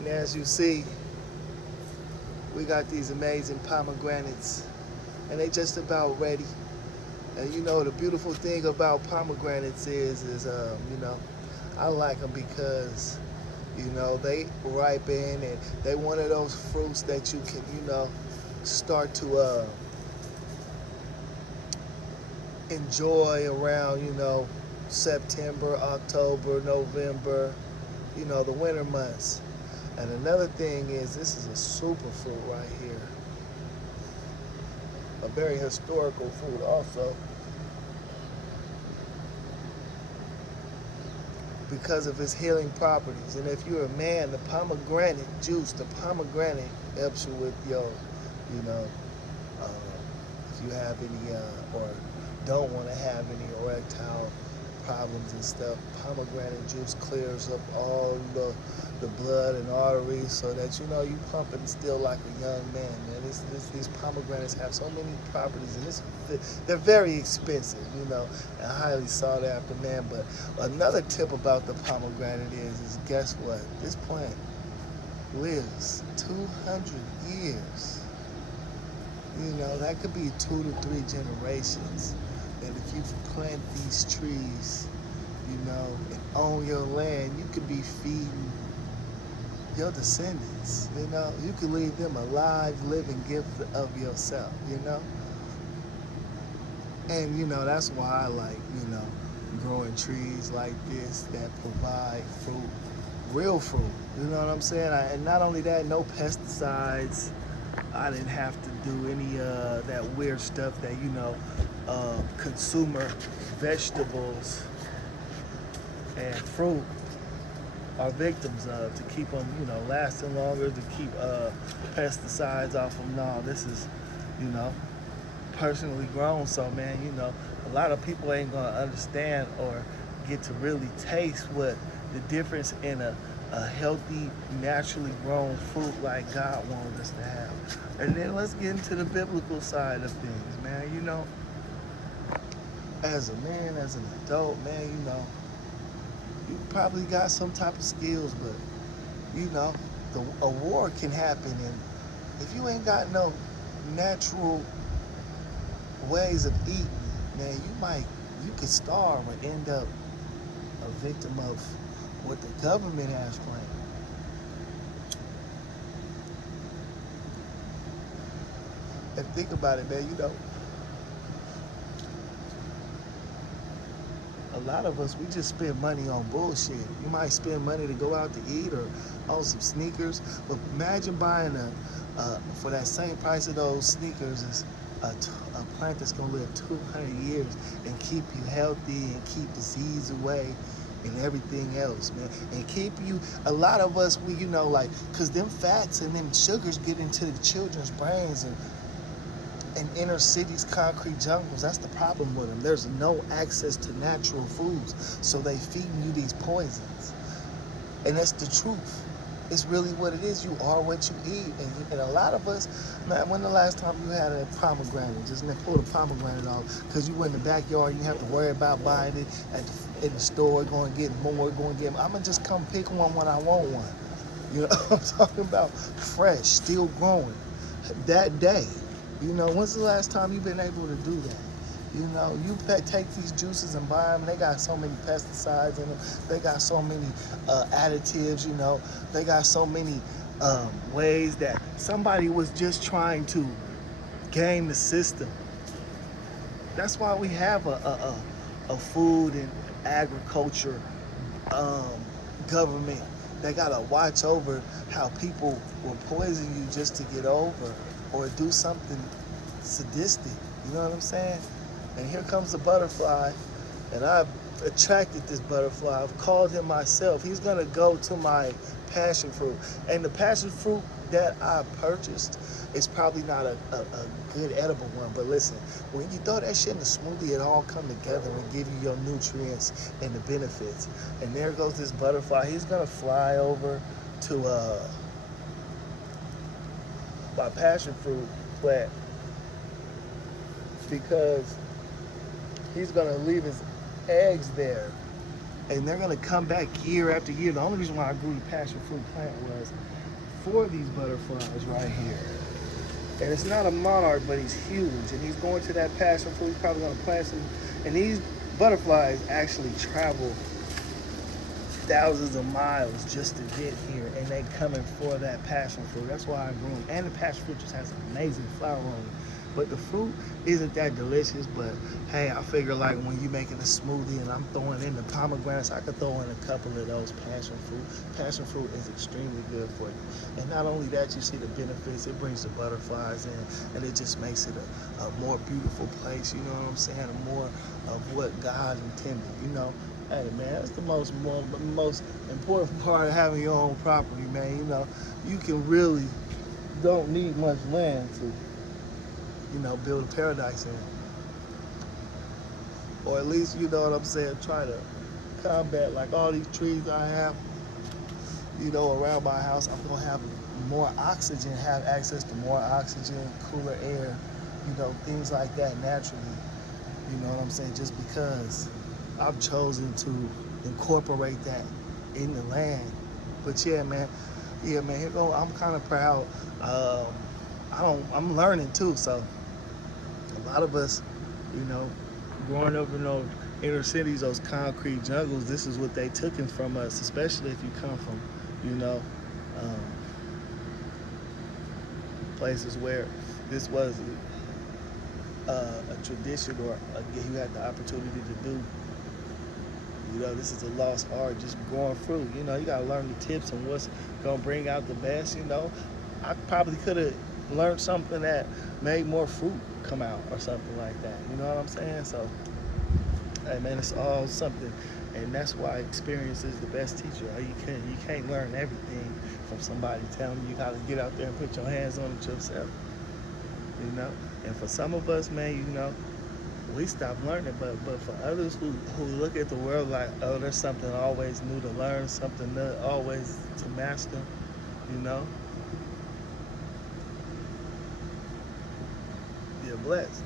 And as you see, we got these amazing pomegranates, and they just about ready. And you know, the beautiful thing about pomegranates is, I like them because, they ripen and they one of those fruits that you can, start to enjoy around, September, October, November, the winter months. And another thing is, this is a super fruit right here, a very historical fruit also, because of its healing properties. And if you're a man, the pomegranate juice, the pomegranate helps you with your, you know, uh, if you have any or don't want to have any erectile problems and stuff, pomegranate juice clears up all the blood and arteries so that you pumping still like a young man, man. These pomegranates have so many properties, and they're very expensive, and highly sought after, man. But another tip about the pomegranate is guess what? This plant lives 200 years. That could be 2 to 3 generations. And if you plant these trees, and own your land, you could be feeding your descendants. You could leave them a live, living gift of yourself. And that's why I like, growing trees like this that provide fruit, real fruit. You know what I'm saying? And not only that, no pesticides. I didn't have to do any that weird stuff that consumer vegetables and fruit are victims of, to keep them lasting longer, to keep pesticides off them. No, this is personally grown. So man, a lot of people ain't gonna understand or get to really taste what the difference in a healthy, naturally grown fruit like God wanted us to have. And then let's get into the biblical side of things, man. As a man, as an adult, man, you probably got some type of skills, but a war can happen, and if you ain't got no natural ways of eating, man, you could starve or end up a victim of what the government has planned. And think about it, man, a lot of us, we just spend money on bullshit. You might spend money to go out to eat or on some sneakers, but imagine buying for that same price of those sneakers is a plant that's gonna live 200 years and keep you healthy and keep disease away and everything else, man. And keep you, a lot of us, cause them fats and them sugars get into the children's brains and in inner cities, concrete jungles. That's the problem with them. There's no access to natural foods, so they feeding you these poisons. And that's the truth. It's really what it is. You are what you eat. And a lot of us, man, when the last time you had a pomegranate, just pull the pomegranate off, because you went in the backyard, you have to worry about buying it in the store, going to get more, I'm going to just come pick one when I want one. I'm talking about fresh, still growing, that day. When's the last time you've been able to do that? You take these juices and buy them. They got so many pesticides in them. They got so many additives. They got so many ways that somebody was just trying to game the system. That's why we have a food and agriculture government. They gotta watch over how people will poison you just to get over or do something sadistic. You know what I'm saying? And here comes the butterfly, and I've attracted this butterfly. I've called him myself. He's gonna go to my passion fruit. And the passion fruit that I purchased is probably not a good edible one, but listen, when you throw that shit in a smoothie, it all come together and give you your nutrients and the benefits. And there goes this butterfly. He's gonna fly over to my passion fruit plant because he's gonna leave his eggs there and they're gonna come back year after year. The only reason why I grew the passion fruit plant was for these butterflies right here. And it's not a monarch, but he's huge, and he's going to that passion fruit. He's probably gonna plant some, and these butterflies actually travel thousands of miles just to get here, and they coming for that passion fruit. That's why I grew them. And the passion fruit just has an amazing flower on it. But the fruit isn't that delicious. But hey, I figure like when you're making a smoothie and I'm throwing in the pomegranates, I could throw in a couple of those passion fruit. Passion fruit is extremely good for you. And not only that, you see the benefits. It brings the butterflies in, and it just makes it a more beautiful place. You know what I'm saying? More of what God intended. You know. Hey man, that's the most important part of having your own property, man. You know, you can really don't need much land to, build a paradise in. Or at least, you know what I'm saying, try to combat like all these trees I have, around my house. I'm gonna have more oxygen, have access to more oxygen, cooler air, things like that naturally. You know what I'm saying? Just because I've chosen to incorporate that in the land. But yeah, man, here go. I'm kind of proud. I'm learning too. So a lot of us, you know, growing up in those inner cities, those concrete jungles, this is what they took from us, especially if you come from, um, places where this was a tradition or you had the opportunity to do. This is a lost art, just growing fruit. You gotta learn the tips and what's gonna bring out the best. I probably could have learned something that made more fruit come out or something like that. You know what I'm saying? So, hey man, it's all something, and that's why experience is the best teacher. You can't learn everything from somebody telling you. You gotta get out there and put your hands on it yourself. And for some of us, man, we stop learning, but for others who look at the world like, oh, there's something always new to learn, something new always to master, you're blessed.